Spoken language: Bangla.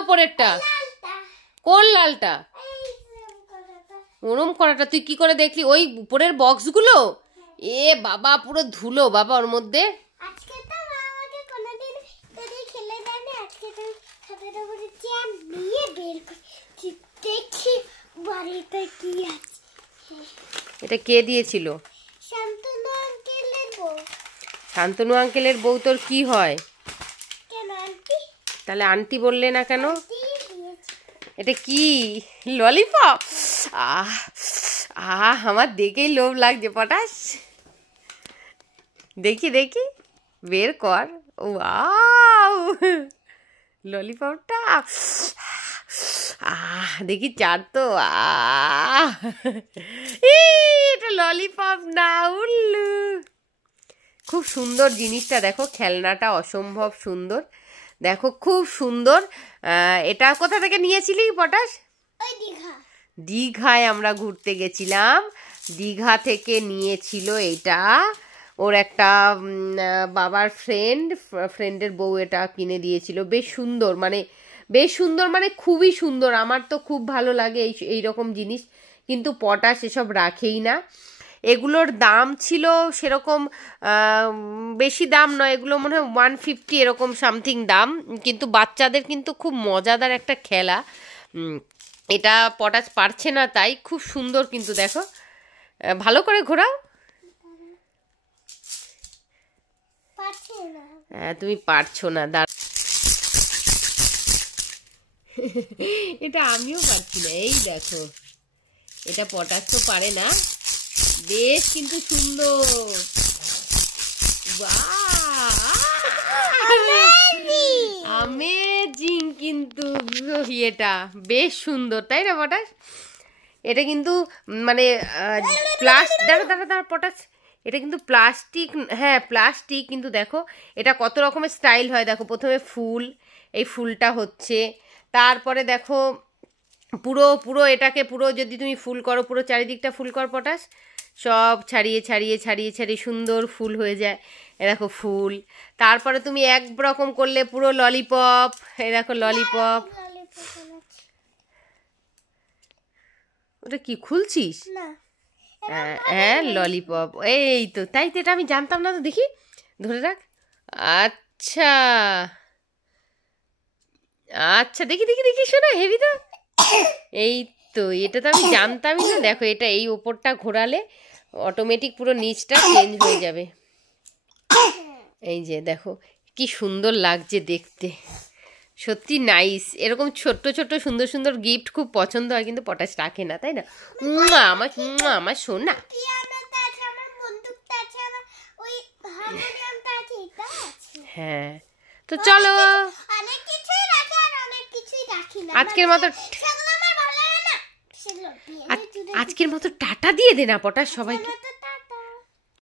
ওপরেরটা? কোন লালটা? ওরম করাটা তুই কি করে দেখলি? ওই উপরের বক্সগুলো? এ বাবা, পুরো ধুলো বাবা ওর মধ্যে। এটা কে দিয়েছিল? শান্তনু আঙ্কেলের বউ। তোর কি হয়? তাহলে আন্টি বললে না কেন? এটা কি ললিপপ? আহ আহ আমার দেখেই লোভ লাগছে পটাশ। দেখি দেখি, বের কর। ওয়াও, ললিপপটা। দেখি চার তো। এটা ললিপপ না, উল্লু। খুব সুন্দর জিনিসটা দেখো, খেলনাটা অসম্ভব সুন্দর। দেখো খুব সুন্দর। এটা কোথা থেকে নিয়েছিলি পটাশ? দীঘায় আমরা ঘুরতে গেছিলাম, দীঘা থেকে নিয়েছিল এটা। ওর একটা বাবার ফ্রেন্ডের বউ এটা কিনে দিয়েছিল। বেশ সুন্দর মানে খুবই সুন্দর। আমার তো খুব ভালো লাগে এইরকম জিনিস, কিন্তু পটাশ এসব রাখেই না। এগুলোর দাম ছিল সেরকম বেশি দাম নয়, এগুলো মনে হয় 150 এরকম সামথিং দাম, কিন্তু বাচ্চাদের কিন্তু খুব মজাদার একটা খেলা। এটা পটাশ পারছে না, তাই খুব সুন্দর কিন্তু দেখো। ভালো করে ঘোরাও। তুমি পারছো না, এটা আমিও পারছি না। এই দেখো, এটা পটাশ তো পারে না। বেশ কিন্তু সুন্দর। আমেজিং কিন্তু এটা বেশ সুন্দর, তাই না পটাশ? এটা কিন্তু মানে দাঁড়া পটাশ, এটা কিন্তু প্লাস্টিক। হ্যাঁ প্লাস্টিক, কিন্তু দেখো এটা কত রকমের স্টাইল হয়। দেখো প্রথমে ফুল, এই ফুলটা হচ্ছে, তারপরে দেখো পুরো এটাকে পুরো যদি তুমি ফুল করো, পুরো চারিদিকটা ফুল কর পটাশ, সব ছাড়িয়ে ছাড়িয়ে ছাড়িয়ে ছাড়িয়ে সুন্দর ফুল হয়ে যায়। এ দেখো ফুল। তারপরে তুমি এক রকম করলে পুরো ললিপপ। এই দেখো ললিপপ। ওটা কি খুলছিস? হ্যাঁ ললিপপ। এই তো, তাই তো, এটা আমি জানতাম না তো। দেখি, ধরে রাখ। আচ্ছা আচ্ছা, দেখি দেখি দেখি, শোনা হেভি তো। এই তো, এটা তো আমি জানতামই না। দেখো এটা এই ওপরটা ঘোরালে অটোমেটিক পুরো নিচটা চেঞ্জ হয়ে যাবে। এই যে দেখো কি সুন্দর লাগছে দেখতে, সত্যি নাইস। এরকম ছোট্ট ছোট্ট সুন্দর সুন্দর গিফট খুব পছন্দ হয়, কিন্তু পটাশ রাখে না, তাই না? আমার সোনা। হ্যাঁ, তো চলো আজকের মতো টাটা দিয়ে দে না পটাশ সবাইকে।